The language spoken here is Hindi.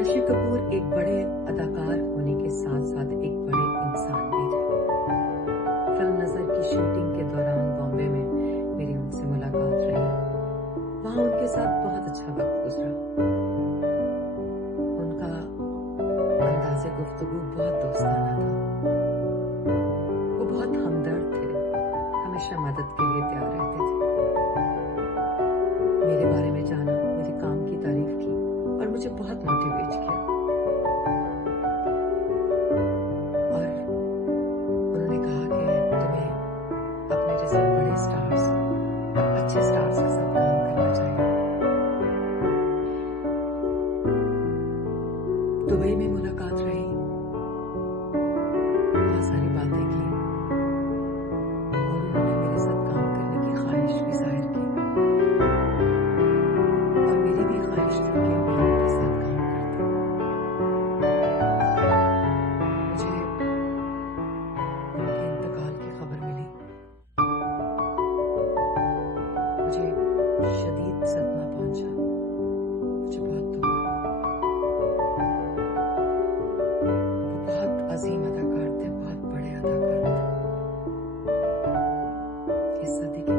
ऋषि कपूर एक बड़े अदाकार होने के साथ साथ एक बड़े इंसान भी थे। फिल्म नजर की शूटिंग के दौरान बॉम्बे में मेरी उनसे मुलाकात रही। वहां उनके साथ बहुत अच्छा वक्त गुजरा। उनका अंदाज़े गुफ्तगू बहुत दोस्ताना था। वो बहुत हमदर्द थे, हमेशा मदद के लिए तैयार रहते थे। मेरे बारे में जाना, मेरे काम की तारीफ की और मुझे बहुत मोटिवेट किया। और उन्होंने कहा कि तुम्हें अपने जैसे बड़े स्टार्स और अच्छे स्टार्स के साथ काम करना चाहिए। दुबई में मुलाकात रही, बहुत सारी बातें की और उन्होंने मेरे साथ काम करने की ख्वाहिश भी जाहिर की और मेरी भी ख्वाहिश थी कि मैं उनके साथ काम करती। मुझे उनके इंतकाल की खबर मिली। मुझे शदीद सदमा पहुंचा। मुझे बहुत दुख हुआ। वो बहुत अजीम अदाकार थे, बहुत बड़े अदाकार थे। इस सदी के